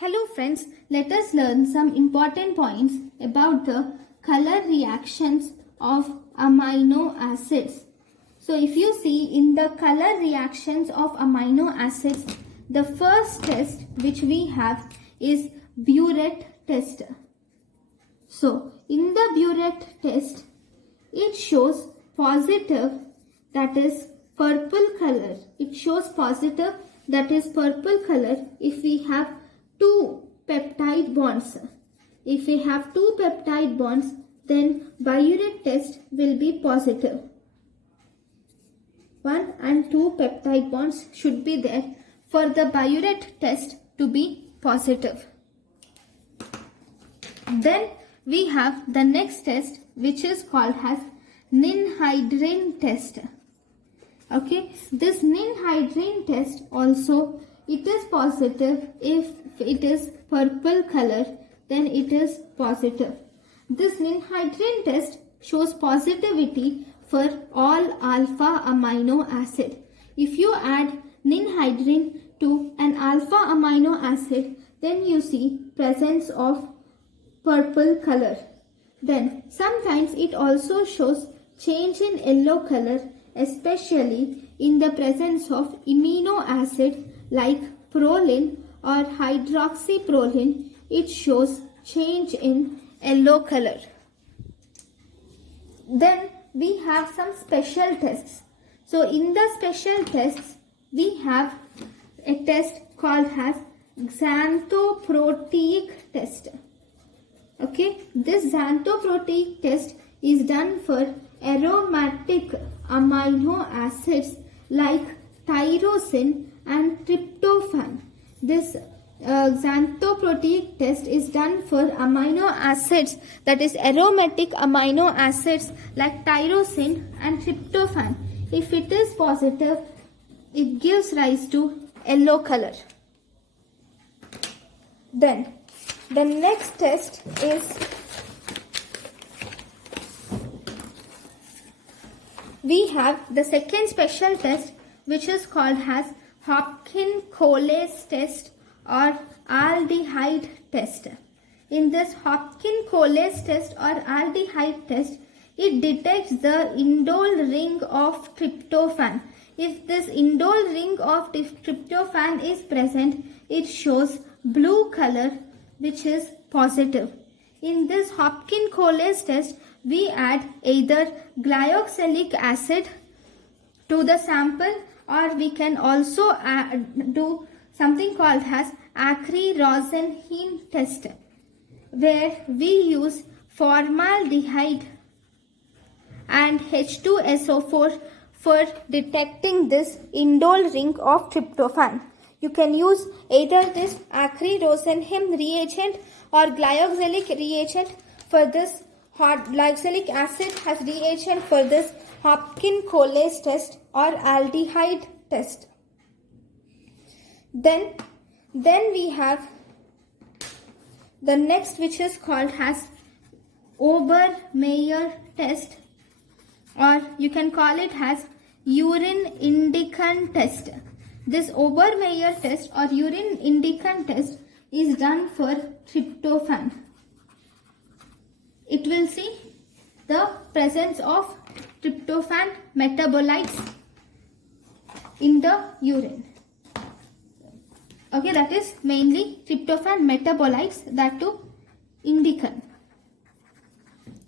Hello friends, let us learn some important points about the color reactions of amino acids. So if you see in the color reactions of amino acids, the first test which we have is Biuret test. So in the Biuret test, it shows positive, that is purple color. It shows positive, that is purple color if we have two peptide bonds. If we have two peptide bonds, then Biuret test will be positive. 1 and 2 peptide bonds should be there for the Biuret test to be positive. Then we have the next test which is called as ninhydrin test. Okay, this ninhydrin test also, it is positive if it is purple color, then it is positive. This ninhydrin test shows positivity for all alpha amino acid. If you add ninhydrin to an alpha amino acid, then you see presence of purple color. Then sometimes it also shows change in yellow color, especially in the presence of amino acid like proline or hydroxyproline. It shows change in yellow color. Then we have some special tests. So in the special tests, we have a test called as xanthoprotein test. Okay, this xanthoprotein test is done for aromatic amino acids like tyrosine and tryptophan. This xanthoprotein test is done for amino acids, that is aromatic amino acids like tyrosine and tryptophan. If it is positive, it gives rise to yellow color. Then the next test is, we have the second special test which is called as Hopkins-Colles test or aldehyde test. In this Hopkins-Colles test or aldehyde test, it detects the indole ring of tryptophan. If this indole ring of tryptophan is present, it shows blue color, which is positive. In this Hopkins-Colles test, we add either glyoxylic acid to the sample, or we can also do something called as Acre-Rosenheim test, where we use formaldehyde and H2SO4 for detecting this indole ring of tryptophan. You can use either this Acre-Rosenheim reagent or glyoxylic reagent for this glyoxylic acid as reagent for this Hopkins-Colles test or aldehyde test. Then we have the next, which is called as Obermeyer test, or you can call it as urine indican test. This Obermeyer test or urine indican test is done for tryptophan. It will see the presence of tryptophan metabolites in the urine. Okay, that is mainly tryptophan metabolites, that too indican.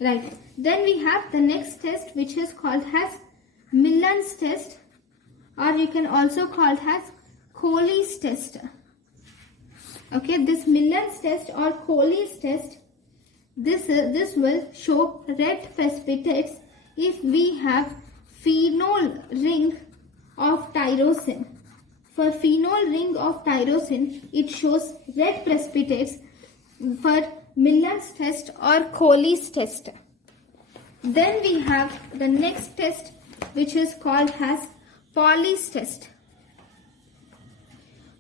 Right. Then we have the next test which is called as Millen's test, or you can also call it as Colles test. Okay, this Millen's test or Colles test, this will show red precipitates if we have phenol ring of tyrosine. For phenol ring of tyrosine, it shows red precipitates for Millen's test or Colles test. Then we have the next test which is called as Pauli's test.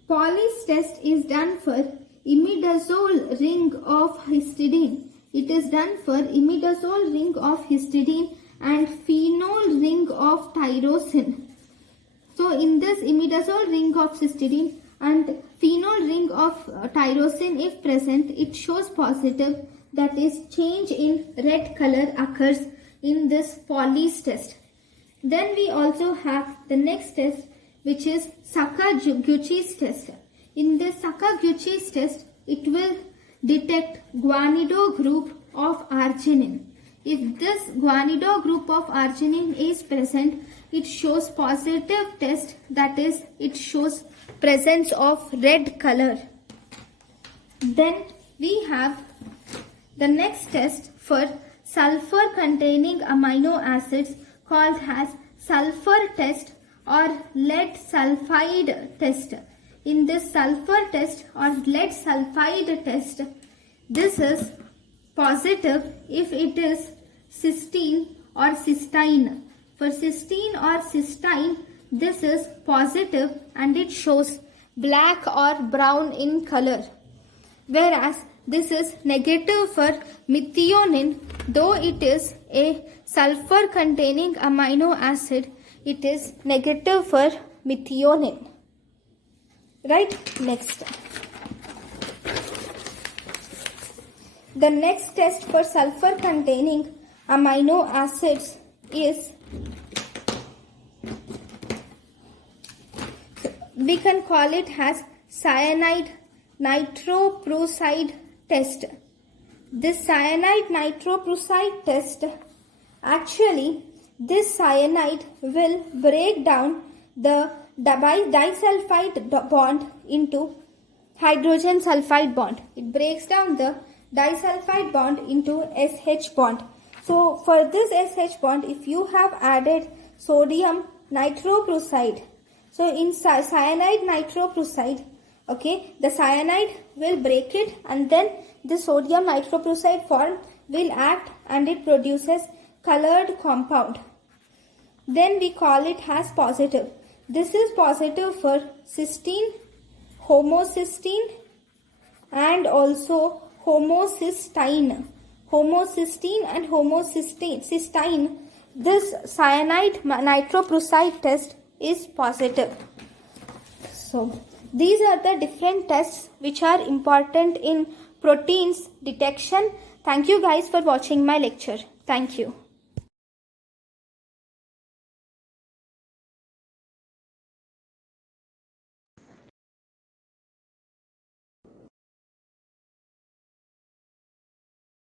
Pauli's test is done for imidazole ring of histidine. It is done for imidazole ring of histidine and phenol ring of tyrosine. So in this imidazole ring of histidine, and phenol ring of tyrosine if present, it shows positive, that is change in red color occurs in this Pauli's test. Then we also have the next test, which is Sakaguchi's test. In this Sakaguchi's test, it will detect guanido group of arginine. If this guanido group of arginine is present, it shows positive test, that is it shows presence of red color. Then we have the next test for sulfur containing amino acids called as sulfur test or lead sulfide test. In this sulfur test or lead sulfide test, this is positive if it is cysteine or cysteine. For cysteine or cysteine, this is positive and it shows black or brown in color. Whereas this is negative for methionine, though it is a sulfur containing amino acid, it is negative for methionine. Right? Next. The next test for sulfur containing amino acids is, we can call it as cyanide nitroprusside test. This cyanide nitroprusside test, actually this cyanide will break down the disulfide bond into hydrogen sulfide bond. It breaks down the disulfide bond into SH bond. So for this SH bond, if you have added sodium nitroprusside, so in cyanide nitroprusside, okay, the cyanide will break it and then the sodium nitroprusside form will act and it produces colored compound. Then we call it as positive. This is positive for cysteine, homocysteine and also homocysteine. Homocysteine and homocysteine, this cyanide nitroprusside test is positive. So these are the different tests which are important in proteins detection. Thank you guys for watching my lecture. Thank you.